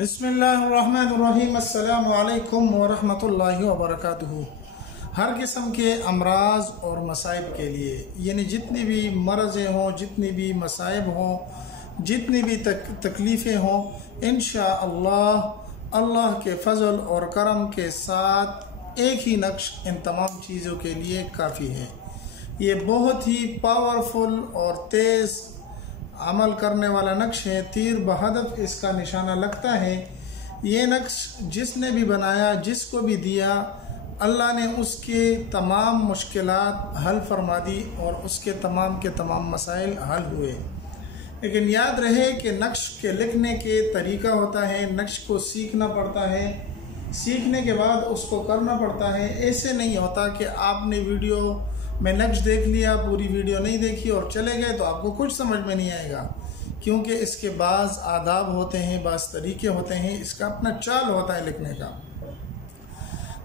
बिस्मिल्लाहिर्रहमानिर्रहीम। अस्सलामु अलैकुम वरहमतुल्लाहि वबरकातुहू। हर किस्म के अमराज और मसाइब के लिए, यानी जितनी भी मरज़ें हों, जितनी भी मसाइब हों, जितनी भी तकलीफ़ें हों, इंशाअल्लाह अल्लाह के फ़ज़ल और करम के साथ एक ही नक्श इन तमाम चीज़ों के लिए काफ़ी है। ये बहुत ही पावरफुल और तेज़ अमल करने वाला नक्श है। तीर बहदफ इसका निशाना लगता है। ये नक्श जिसने भी बनाया, जिसको भी दिया, अल्लाह ने उसके तमाम मुश्किलात हल फरमा दी और उसके तमाम के तमाम मसाइल हल हुए। लेकिन याद रहे कि नक्श के लिखने के तरीका होता है, नक्श को सीखना पड़ता है, सीखने के बाद उसको करना पड़ता है। ऐसे नहीं होता कि आपने वीडियो में नक्श देख लिया, पूरी वीडियो नहीं देखी और चले गए तो आपको कुछ समझ में नहीं आएगा, क्योंकि इसके बाज़ आदाब होते हैं, बाज़ तरीके होते हैं, इसका अपना चाल होता है लिखने का।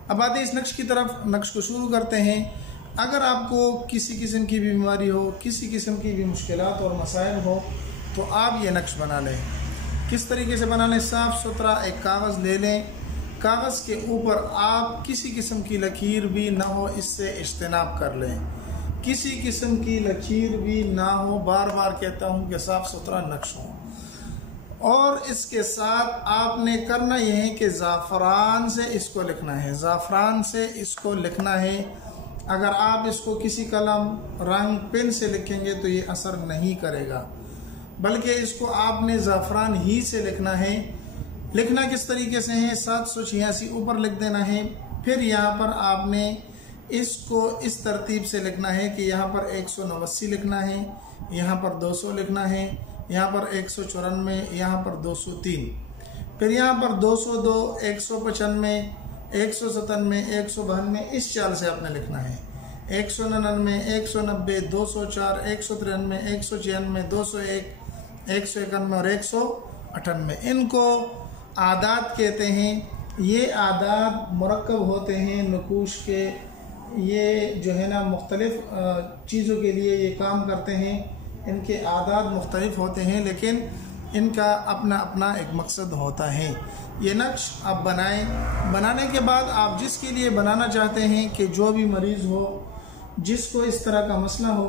अब आते इस नक्श की तरफ। नक्श को शुरू करते हैं। अगर आपको किसी किस्म की बीमारी हो, किसी किस्म की भी मुश्किलात और मसाइल हो, तो आप ये नक्श बना लें। किस तरीके से बना लें? साफ़ सुथरा एक कागज़ ले लें। कागज़ के ऊपर आप किसी किस्म की लकीर भी ना हो, इससे इज्तनाब कर लें। किसी किस्म की लकीर भी ना हो, बार बार कहता हूँ कि साफ़ सुथरा नक्श हो। और इसके साथ आपने करना यह है कि ज़ाफ़रान से इसको लिखना है, ज़ाफ़रान से इसको लिखना है। अगर आप इसको किसी कलम, रंग, पेन से लिखेंगे तो ये असर नहीं करेगा, बल्कि इसको आपने ज़ाफ़रान ही से लिखना है। लिखना किस तरीके से है? 786 ऊपर लिख देना है। फिर यहाँ पर आपने इसको इस तरतीब से लिखना है कि यहाँ पर 189 लिखना है, यहाँ पर 200 लिखना है, यहाँ पर 194, यहाँ पर 203, फिर यहाँ पर 202, 195, 197, 192, इस चाल से आपने लिखना है। 199, 190, 204, 193, 196, 201, 191 और 198। इनको आदात कहते हैं। ये आदात मुरक्कब होते हैं नकूश के। ये जो है ना मुख्तलिफ चीज़ों के लिए ये काम करते हैं। इनके आदात मुख्तलिफ होते हैं, लेकिन इनका अपना अपना एक मकसद होता है। ये नक्श आप बनाएं। बनाने के बाद आप जिसके लिए बनाना चाहते हैं, कि जो भी मरीज़ हो, जिसको इस तरह का मसला हो,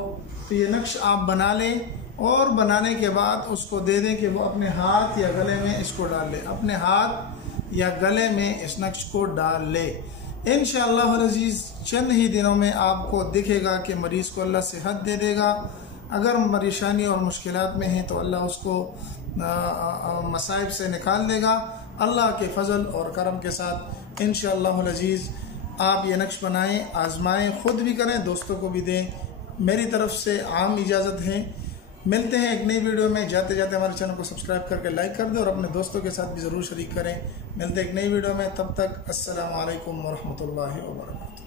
तो ये नक्श आप बना लें और बनाने के बाद उसको दे दें कि वो अपने हाथ या गले में इसको डाल ले। अपने हाथ या गले में इस नक्श को डाल ले। इंशाअल्लाह अज़ीज़ चंद ही दिनों में आपको दिखेगा कि मरीज़ को अल्लाह सेहत दे देगा। अगर परेशानी और मुश्किलात में है तो अल्लाह उसको मसाइब से निकाल देगा, अल्लाह के फ़ज़ल और करम के साथ। इंशाअल्लाह अज़ीज़ आप ये नक्श बनाएँ, आज़माएँ, ख़ुद भी करें, दोस्तों को भी दें। मेरी तरफ से आम इजाज़त है। मिलते हैं एक नई वीडियो में। जाते जाते हमारे चैनल को सब्सक्राइब करके लाइक कर दें और अपने दोस्तों के साथ भी ज़रूर शरीक करें। मिलते हैं एक नई वीडियो में। तब तक अस्सलामु अलैकुम वरहमतुल्लाहि वबरकातुहू।